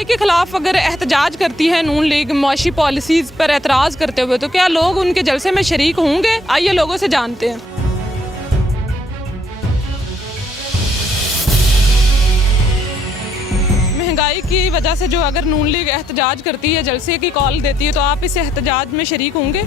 महंगाई के खिलाफ अगर एहतजाज करती है नून लीग मुआशी पॉलिसीज़ पर एतराज़ करते हुए, तो क्या लोग उनके जलसे में शरीक होंगे? आइए लोगों से जानते हैं। महंगाई की वजह से जो अगर नून लीग एहतजाज करती है, जलसे की कॉल देती है, तो आप इस एहतजाज में शरीक होंगे?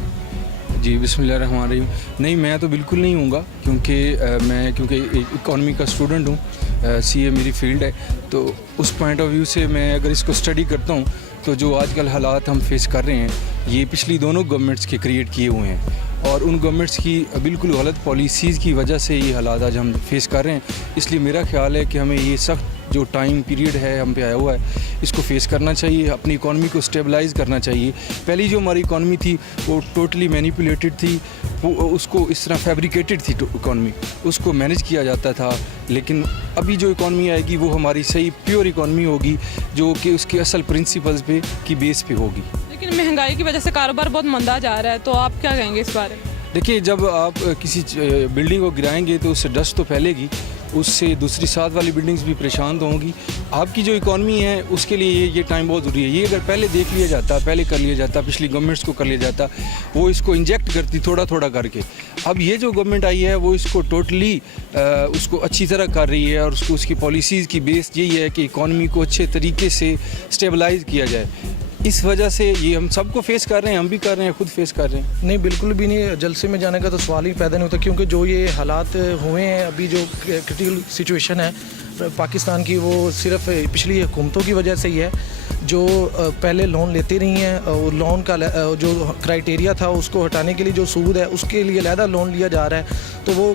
जी बिस्मिल्लाहिर्रहमानिर्रहीम। नहीं, मैं तो बिल्कुल नहीं हूँगा, क्योंकि इकॉनमी का स्टूडेंट हूँ, सीए मेरी फील्ड है। तो उस पॉइंट ऑफ व्यू से मैं अगर इसको स्टडी करता हूँ तो जो आजकल हालात हम फेस कर रहे हैं, ये पिछली दोनों गवर्नमेंट्स के क्रिएट किए हुए हैं, और उन गवर्नमेंट्स की बिल्कुल गलत पॉलिसीज़ की वजह से ये हालात आज हम फेस कर रहे हैं। इसलिए मेरा ख्याल है कि हमें ये सख्त जो टाइम पीरियड है हम पे आया हुआ है, इसको फेस करना चाहिए, अपनी इकॉनमी को स्टेबलाइज़ करना चाहिए। पहली जो हमारी इकॉनमी थी वो टोटली मैनिपुलेटेड थी, वो उसको इस तरह फैब्रिकेटेड थी इकॉनमी, उसको मैनेज किया जाता था। लेकिन अभी जो इकॉनमी आएगी वो हमारी सही प्योर इकॉनमी होगी, जो कि उसके असल प्रिंसिपल्स पे की बेस पे होगी। लेकिन महंगाई की वजह से कारोबार बहुत मंदा जा रहा है, तो आप क्या कहेंगे इस बारे में? देखिए, जब आप किसी बिल्डिंग को गिराएंगे तो उससे डस्ट तो फैलेगी, उससे दूसरी साथ वाली बिल्डिंग्स भी परेशान तो होंगी। आपकी जो इकॉनमी है उसके लिए ये टाइम बहुत ज़रूरी है। ये अगर पहले देख लिया जाता, पहले कर लिया जाता, पिछली गवर्नमेंट्स को कर लिया जाता, वो इसको इंजेक्ट करती थोड़ा थोड़ा करके। अब ये जो गवर्नमेंट आई है वो इसको टोटली उसको अच्छी तरह कर रही है, और उसकी पॉलिसीज़ की बेस यही है कि इकॉनमी को अच्छे तरीके से स्टेबलाइज़ किया जाए। इस वजह से ये हम सबको फेस कर रहे हैं, हम भी कर रहे हैं, खुद फेस कर रहे हैं। नहीं, बिल्कुल भी नहीं, जलसे में जाने का तो सवाल ही पैदा नहीं होता, क्योंकि जो ये हालात हुए हैं अभी, जो क्रिटिकल सिचुएशन है पाकिस्तान की, वो सिर्फ पिछली हुकूमतों की वजह से ही है, जो पहले लोन लेती रही हैं, और लोन का जो क्राइटेरिया था उसको हटाने के लिए जो सूद है उसके लिए अलहदा लोन लिया जा रहा है। तो वो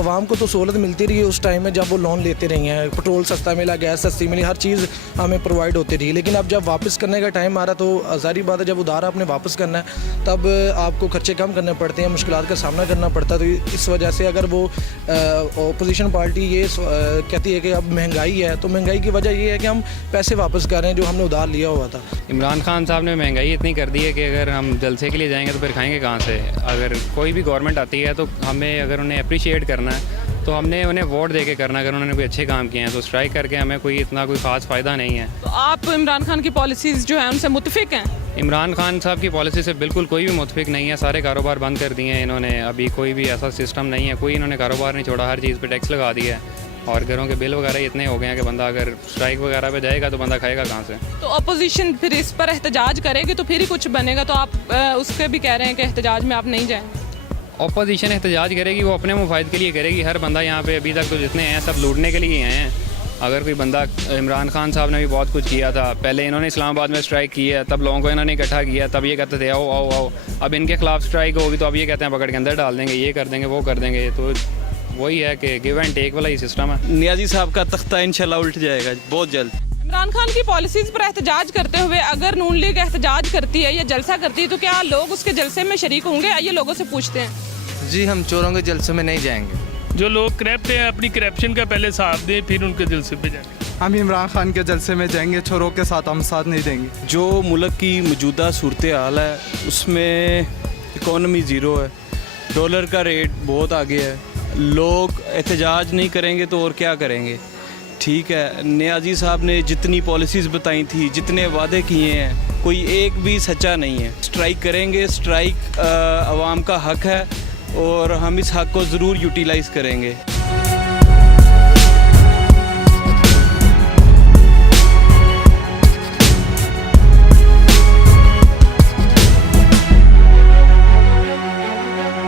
आवाम को तो सहूलत मिलती रही है उस टाइम में जब वो लोन लेते रही हैं, पेट्रोल सस्ता मिला, गैस सस्ती मिली, हर चीज़ हमें प्रोवाइड होती रही। लेकिन अब जब वापस करने का टाइम आ रहा तो जाहिर बात है, जब उधार आपने वापस करना है तब आपको खर्चे कम करने पड़ते हैं, मुश्किलात का सामना करना पड़ता है। तो इस वजह से अगर वो अपोजिशन पार्टी ये कहती है कि अब महंगाई है, तो महंगाई की वजह ये है कि हम पैसे वापस कर रहे हैं जो हमने उधार लिया हुआ था। इमरान खान साहब ने महंगाई इतनी कर दी है कि अगर हम जलसे के लिए जाएंगे तो फिर खाएंगे कहाँ से? अगर कोई भी गवर्नमेंट आती है तो हमें अगर उन्हें अप्रिशिएट करना है तो हमने उन्हें वोट दे के करना। अगर उन्होंने कोई अच्छे काम किए हैं तो स्ट्राइक करके हमें कोई ख़ास फ़ायदा नहीं है। तो आप इमरान खान की पॉलिसीज़ जो है उनसे मुतफिक हैं? इमरान खान साहब की पॉलिसी से बिल्कुल कोई भी मुतफिक नहीं है। सारे कारोबार बंद कर दिए हैं इन्होंने, अभी कोई भी ऐसा सिस्टम नहीं है, कोई इन्होंने कारोबार नहीं छोड़ा, हर चीज़ पे टैक्स लगा दिया है, और घरों के बिल वगैरह इतने हो गए हैं कि बंदा अगर स्ट्राइक वगैरह पे जाएगा तो बंदा खाएगा कहाँ से? तो अपोजिशन फिर इस पर एहतजाज करेगी तो फिर ही कुछ बनेगा, तो आप उसके भी कह रहे हैं कि एहतजाज में आप नहीं जाएंगे? अपोजिशन एहतजाज करेगी, वो अपने मुफाद के लिए करेगी। हर बंदा यहाँ पे अभी तक तो जितने हैं सब लूटने के लिए आए हैं। अगर कोई बंदा, इमरान खान साहब ने भी बहुत कुछ किया था, पहले इन्होंने इस्लामाबाद में स्ट्राइक की है, तब लोगों को इन्होंने इकट्ठा किया, तब ये कहते थे आओ आओ आओ। अब इनके खिलाफ स्ट्राइक होगी तो अब ये कहते हैं पकड़ के अंदर डाल देंगे, ये कर देंगे, वो कर देंगे। तो वही है कि गिव एंड टेक वाला ही सिस्टम है। नियाजी साहब का तख्ता इंशाल्लाह उल्ट जाएगा बहुत जल्द। इमरान खान की पॉलिसीज़ पर एहतजाज करते हुए अगर नून लीग एहतजाज करती है या जलसा करती है, तो क्या लोग उसके जलसे में शरीक होंगे? आइए लोगों से पूछते हैं। जी, हम चोरों के जलसे में नहीं जाएंगे। जो लोग करप्ट हैं अपनी करप्शन का पहले साथ दें, फिर उनके जलसे पे जाएंगे। हम इमरान खान के जलसे में जाएंगे, चोरों के साथ हम साथ नहीं देंगे। जो मुल्क की मौजूदा सूरत हाल है उसमें इकॉनमी ज़ीरो है, डॉलर का रेट बहुत आगे है, लोग एहतजाज नहीं करेंगे तो और क्या करेंगे? ठीक है, नियाजी साहब ने जितनी पॉलिसीज़ बताई थी, जितने वादे किए हैं, कोई एक भी सच्चा नहीं है। स्ट्राइक करेंगे, स्ट्राइक आवाम का हक है और हम इस हक को ज़रूर यूटिलाइज़ करेंगे।